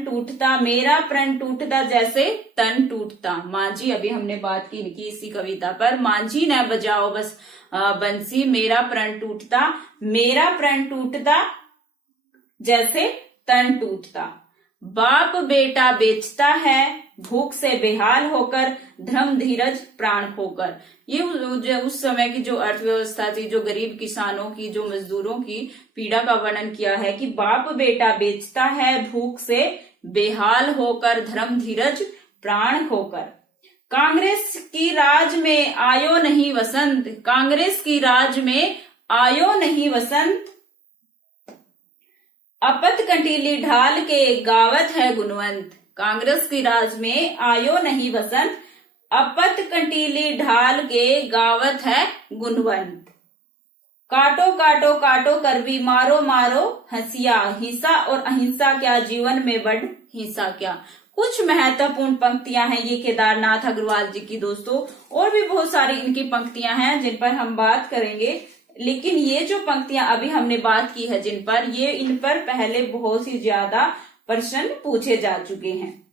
टूटता जैसे तन टूटता। मांझी, अभी हमने बात की इनकी इसी कविता पर। मांझी ने बजाओ बंसी मेरा प्रण टूटता जैसे तन टूटता। बाप बेटा बेचता है भूख से बेहाल होकर, धर्म धीरज प्राण खोकर। ये उस समय की जो अर्थव्यवस्था थी, जो गरीब किसानों की, जो मजदूरों की पीड़ा का वर्णन किया है कि बाप बेटा बेचता है भूख से बेहाल होकर, धर्म धीरज प्राण खोकर। कांग्रेस की राज में आयो नहीं वसंत, कांग्रेस की राज में आयो नहीं वसंत, अपत कंटीली ढाल के गावत है गुणवंत। कांग्रेस की राज में आयो नहीं वसंत, अपत कंटीली ढाल के गावत है गुणवंत। काटो काटो काटो कर भी मारो मारो हंसिया, हिंसा और अहिंसा क्या जीवन में बढ़ हिंसा क्या। कुछ महत्वपूर्ण पंक्तियां हैं ये केदारनाथ अग्रवाल जी की दोस्तों। और भी बहुत सारी इनकी पंक्तियां हैं जिन पर हम बात करेंगे, लेकिन ये जो पंक्तियां अभी हमने बात की है जिन पर, ये इन पर पहले बहुत ही ज्यादा प्रश्न पूछे जा चुके हैं।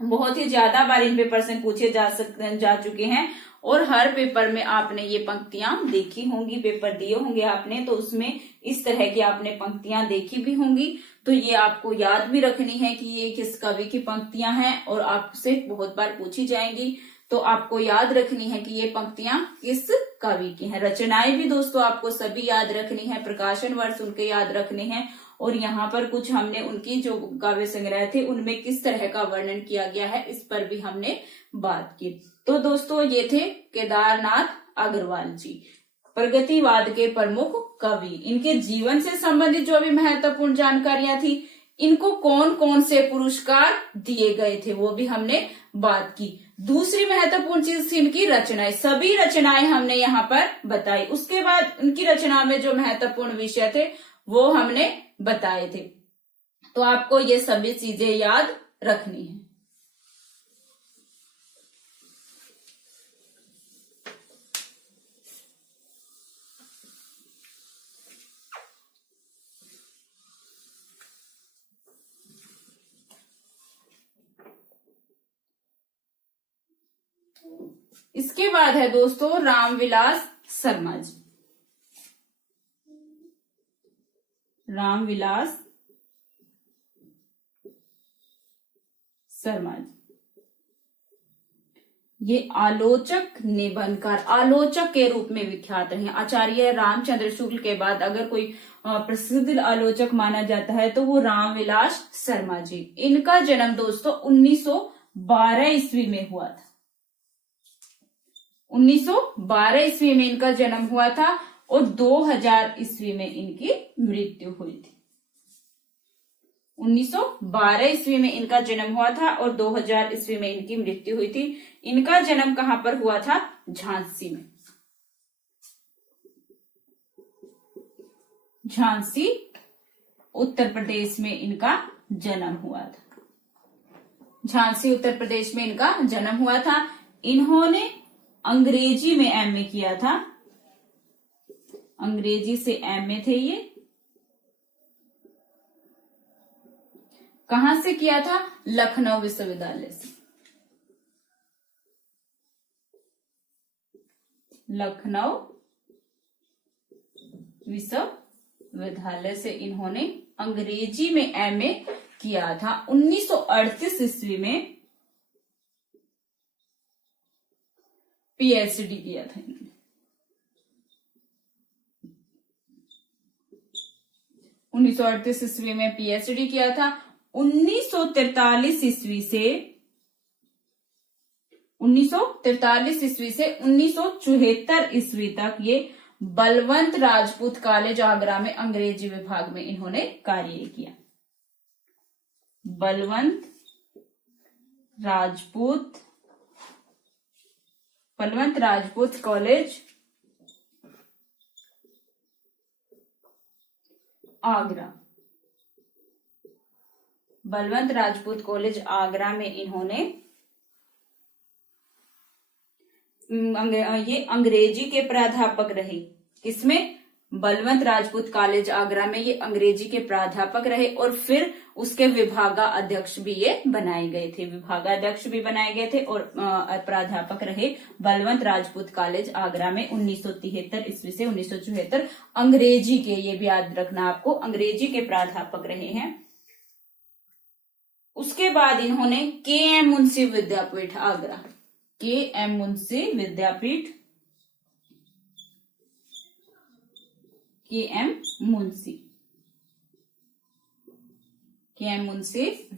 बहुत ही ज्यादा बार इन पे प्रश्न पूछे जा चुके हैं और हर पेपर में आपने ये पंक्तियां देखी होंगी, पेपर दिए होंगे आपने, तो उसमें इस तरह की आपने पंक्तियां देखी भी होंगी। तो ये आपको याद भी रखनी है कि ये किस कवि की पंक्तियां हैं और आपसे बहुत बार पूछी जाएंगी। तो आपको याद रखनी है कि ये पंक्तियां किस कवि की हैं। रचनाएं भी दोस्तों आपको सभी याद रखनी है, प्रकाशन वर्ष उनके याद रखने हैं और यहाँ पर कुछ हमने उनकी जो काव्य संग्रह थे उनमें किस तरह का वर्णन किया गया है इस पर भी हमने बात की। तो दोस्तों ये थे केदारनाथ अग्रवाल जी, प्रगतिवाद के प्रमुख कवि। इनके जीवन से संबंधित जो भी महत्वपूर्ण जानकारियां थी, इनको कौन कौन से पुरस्कार दिए गए थे वो भी हमने बात की। दूसरी महत्वपूर्ण चीज थी इनकी रचनाएं, सभी रचनाएं हमने यहाँ पर बताई। उसके बाद उनकी रचना में जो महत्वपूर्ण विषय थे वो हमने बताए थे। तो आपको ये सभी चीजें याद रखनी है। इसके बाद है दोस्तों रामविलास शर्मा जी। रामविलास शर्मा जी ये आलोचक निबंधकार, आलोचक के रूप में विख्यात रहे। आचार्य रामचंद्र शुक्ल के बाद अगर कोई प्रसिद्ध आलोचक माना जाता है तो वो रामविलास शर्मा जी। इनका जन्म दोस्तों 1912 ईस्वी में हुआ था। 1912 ईस्वी में इनका जन्म हुआ था और 2000 ईस्वी में इनकी मृत्यु हुई थी। 1912 ईस्वी में इनका जन्म हुआ था और 2000 ईस्वी में इनकी मृत्यु हुई थी। इनका जन्म कहां पर हुआ था? झांसी में। झांसी उत्तर प्रदेश में इनका जन्म हुआ था। झांसी उत्तर प्रदेश में इनका जन्म हुआ था। इन्होंने अंग्रेजी में एमए किया था। अंग्रेजी से एमए थे ये। कहां से किया था? लखनऊ विश्वविद्यालय से। लखनऊ विश्वविद्यालय से इन्होंने अंग्रेजी में एमए किया था। 1938 ईस्वी में पीएचडी किया था इन्होंने। 1938 ईस्वी में पीएचडी किया था। 1943 ईस्वी से 1974 ईस्वी तक ये बलवंत राजपूत कॉलेज आगरा में अंग्रेजी विभाग में इन्होंने कार्य किया। बलवंत राजपूत कॉलेज आगरा, बलवंत राजपूत कॉलेज आगरा में इन्होंने ये अंग्रेजी के प्राध्यापक रहे। किसमें? बलवंत राजपूत कॉलेज आगरा में ये अंग्रेजी के प्राध्यापक रहे और फिर उसके विभागाध्यक्ष भी ये बनाए गए थे। विभागाध्यक्ष भी बनाए गए थे और प्राध्यापक रहे बलवंत राजपूत कॉलेज आगरा में 1973 ईस्वी से 1974। अंग्रेजी के, ये भी याद रखना आपको, अंग्रेजी के प्राध्यापक रहे हैं। उसके बाद इन्होंने के.एम. मुंशी विद्यापीठ आगरा, के.एम. मुंशी विद्यापीठ, के.एम. मुंशी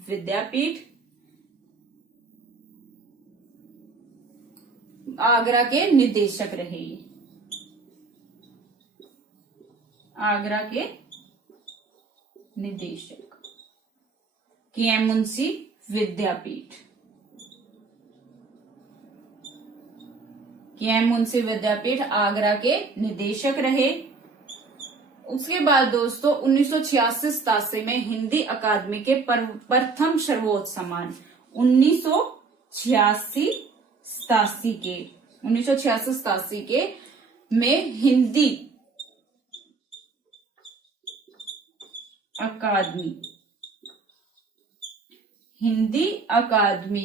विद्यापीठ आगरा के निदेशक रहे। ये आगरा के निदेशक, के.एम. मुंशी विद्यापीठ, के.एम. मुंशी विद्यापीठ आगरा के निदेशक रहे। उसके बाद दोस्तों 1986-87 में हिंदी अकादमी के प्रथम सर्वोच्च सम्मान 1986-87 के में हिंदी अकादमी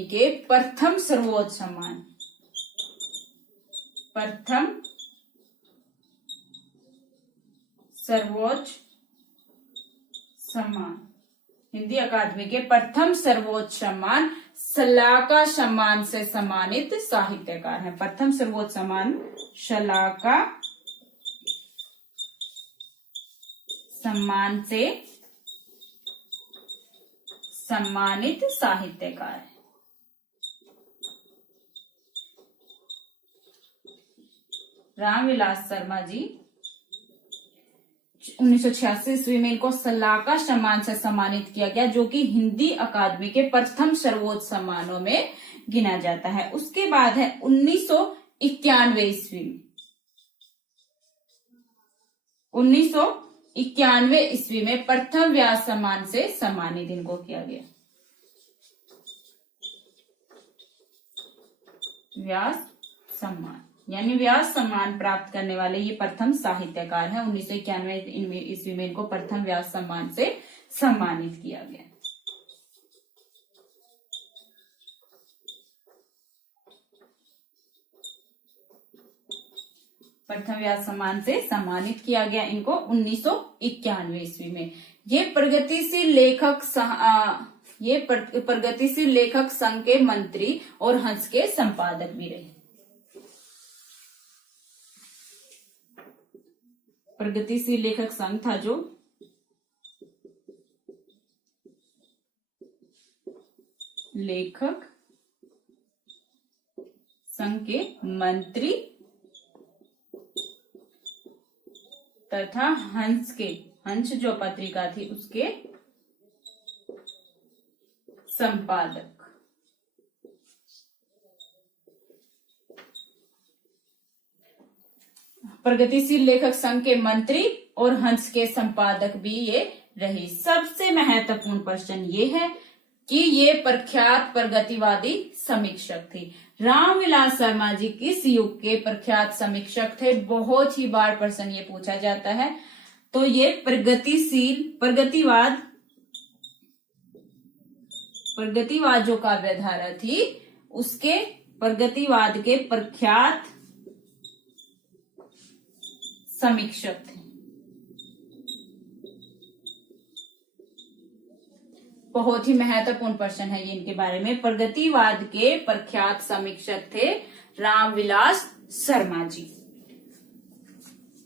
के प्रथम सर्वोच्च सम्मान, हिंदी अकादमी के प्रथम सर्वोच्च सम्मान शलाका सम्मान से सम्मानित साहित्यकार हैं। प्रथम सर्वोच्च सम्मान शलाका सम्मान से सम्मानित साहित्यकार है। रामविलास शर्मा जी 1986 ईस्वी में इनको शलाका सम्मान से सम्मानित किया गया, जो कि हिंदी अकादमी के प्रथम सर्वोच्च सम्मानों में गिना जाता है। उसके बाद है 1991 ईस्वी में, 1991 ईस्वी में प्रथम व्यास सम्मान से सम्मानित इनको किया गया। व्यास सम्मान यानी व्यास सम्मान प्राप्त करने वाले ये प्रथम साहित्यकार हैं। 1991 ईस्वी में इनको प्रथम व्यास सम्मान से सम्मानित किया गया। प्रथम व्यास सम्मान से सम्मानित किया गया इनको 1991 ईस्वी में। ये प्रगतिशील लेखक संघ के मंत्री और हंस के संपादक भी रहे। प्रगतिशील लेखक संघ था जो लेखक संघ के मंत्री तथा हंस जो पत्रिका थी उसके संपादक। प्रगतिशील लेखक संघ के मंत्री और हंस के संपादक भी ये रहे। सबसे महत्वपूर्ण प्रश्न ये है कि ये प्रख्यात प्रगतिवादी समीक्षक थे। रामविलास शर्मा जी किस युग के प्रख्यात समीक्षक थे? बहुत ही बार प्रश्न ये पूछा जाता है। तो ये प्रगतिवाद जो काव्यधारा थी उसके प्रगतिवाद के प्रख्यात समीक्षक थे। बहुत ही महत्वपूर्ण प्रश्न है ये इनके बारे में। प्रगतिवाद के प्रख्यात समीक्षक थे रामविलास शर्मा जी।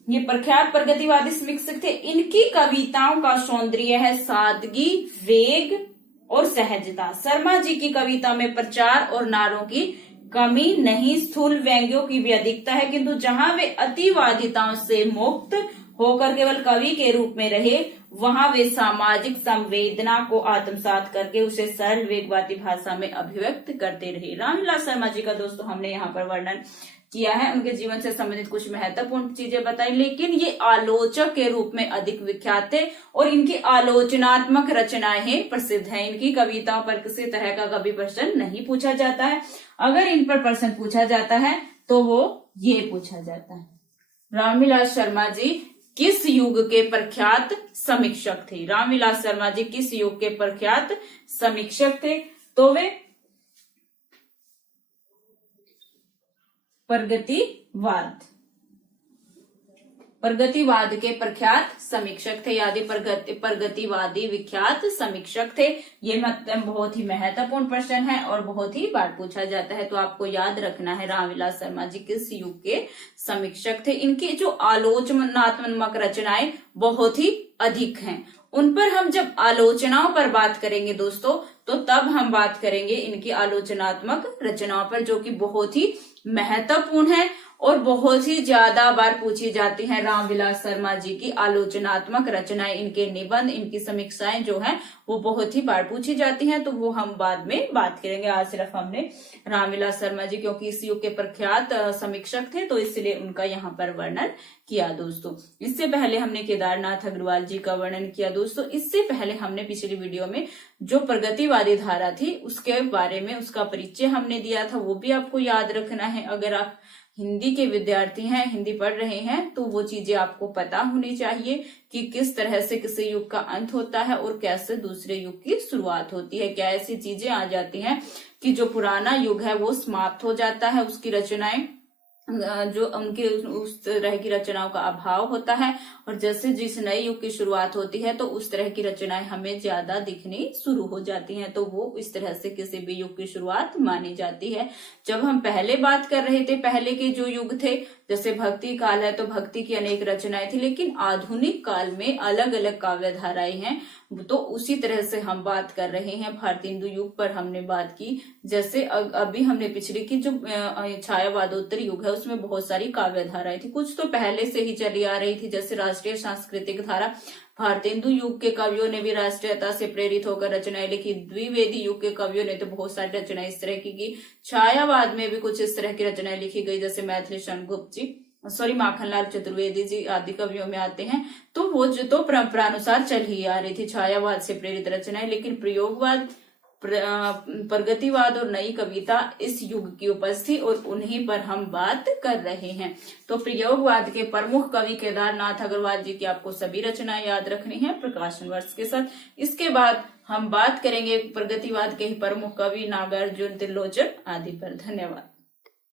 ये प्रख्यात प्रगतिवादी समीक्षक थे। इनकी कविताओं का सौंदर्य है सादगी, वेग और सहजता। शर्मा जी की कविता में प्रचार और नारों की कमी नहीं, स्थूल व्यंग्यों की भी अधिकता है, किंतु जहां वे अतिवादिताओं से मुक्त होकर केवल कवि के रूप में रहे, वहां वे सामाजिक संवेदना को आत्मसात करके उसे सरल वेगवादी भाषा में अभिव्यक्त करते रहे। रामविलास शर्मा जी का दोस्तों हमने यहाँ पर वर्णन किया है, उनके जीवन से संबंधित कुछ महत्वपूर्ण चीजें बताई, लेकिन ये आलोचक के रूप में अधिक विख्यात थे और इनकी आलोचनात्मक रचनाएं प्रसिद्ध हैं। इनकी कविताओं पर किसी तरह का कभी प्रश्न नहीं पूछा जाता है। अगर इन पर प्रश्न पूछा जाता है तो वो ये पूछा जाता है, रामविलास शर्मा जी किस युग के प्रख्यात समीक्षक थे? रामविलास शर्मा जी किस युग के प्रख्यात समीक्षक थे? तो वे प्रगतिवाद के प्रख्यात समीक्षक थे, यानी प्रगतिवादी विख्यात समीक्षक थे। ये मतलब बहुत ही महत्वपूर्ण प्रश्न है और बहुत ही बार पूछा जाता है, तो आपको याद रखना है रामविलास शर्मा जी किस युग के समीक्षक थे। इनकी जो आलोचनात्मक रचनाएं बहुत ही अधिक हैं। उन पर हम जब आलोचनाओं पर बात करेंगे दोस्तों, तो तब हम बात करेंगे इनकी आलोचनात्मक रचनाओं पर, जो कि बहुत ही महत्वपूर्ण है और बहुत ही ज्यादा बार पूछी जाती हैं। रामविलास शर्मा जी की आलोचनात्मक रचनाएं, इनके निबंध, इनकी समीक्षाएं जो हैं वो बहुत ही बार पूछी जाती हैं, तो वो हम बाद में बात करेंगे। आज सिर्फ हमने रामविलास शर्मा जी, क्योंकि इस युग के प्रख्यात समीक्षक थे तो इसलिए उनका यहाँ पर वर्णन किया दोस्तों। इससे पहले हमने केदारनाथ अग्रवाल जी का वर्णन किया दोस्तों। इससे पहले हमने पिछली वीडियो में जो प्रगतिवादी धारा थी उसके बारे में, उसका परिचय हमने दिया था, वो भी आपको याद रखना है। अगर आप हिंदी के विद्यार्थी हैं, हिंदी पढ़ रहे हैं, तो वो चीजें आपको पता होनी चाहिए कि किस तरह से किसी युग का अंत होता है और कैसे दूसरे युग की शुरुआत होती है। क्या ऐसी चीजें आ जाती हैं कि जो पुराना युग है वो समाप्त हो जाता है, उसकी रचनाएं जो उनके उस तरह की रचनाओं का अभाव होता है, और जैसे जिस नए युग की शुरुआत होती है तो उस तरह की रचनाएं हमें ज्यादा दिखनी शुरू हो जाती हैं, तो वो इस तरह से किसी भी युग की शुरुआत मानी जाती है। जब हम पहले बात कर रहे थे, पहले के जो युग थे, जैसे भक्ति काल है तो भक्ति की अनेक रचनाएं थी, लेकिन आधुनिक काल में अलग अलग काव्य धाराएं हैं, तो उसी तरह से हम बात कर रहे हैं। भारतेंदु युग पर हमने बात की, जैसे अभी हमने पिछले की जो छायावादोत्तर युग है उसमें बहुत सारी काव्य धाराएं थी। कुछ तो पहले से ही चली आ रही थी, जैसे राष्ट्रीय सांस्कृतिक धारा। भारतेंदु युग के कवियों ने भी राष्ट्रीयता से प्रेरित होकर रचनाएं लिखी। द्विवेदी युग के कवियों ने तो बहुत सारी रचनाएं इस तरह की। छायावाद में भी कुछ इस तरह की रचनाएं लिखी गई, जैसे मैथिली शरणगुप्त जी, माखनलाल चतुर्वेदी जी आदि कवियों में आते हैं। तो वो जो तो परंपरानुसार चल ही आ रही थी छायावाद से प्रेरित रचनाएं, लेकिन प्रयोगवाद, प्रगतिवाद और नई कविता इस युग की उपज थी और उन्हीं पर हम बात कर रहे हैं। तो प्रयोगवाद के प्रमुख कवि केदारनाथ अग्रवाल जी की आपको सभी रचनाएं याद रखनी है प्रकाशन वर्ष के साथ। इसके बाद हम बात करेंगे प्रगतिवाद के ही प्रमुख कवि नागार्जुन, त्रिलोचन आदि पर। धन्यवाद।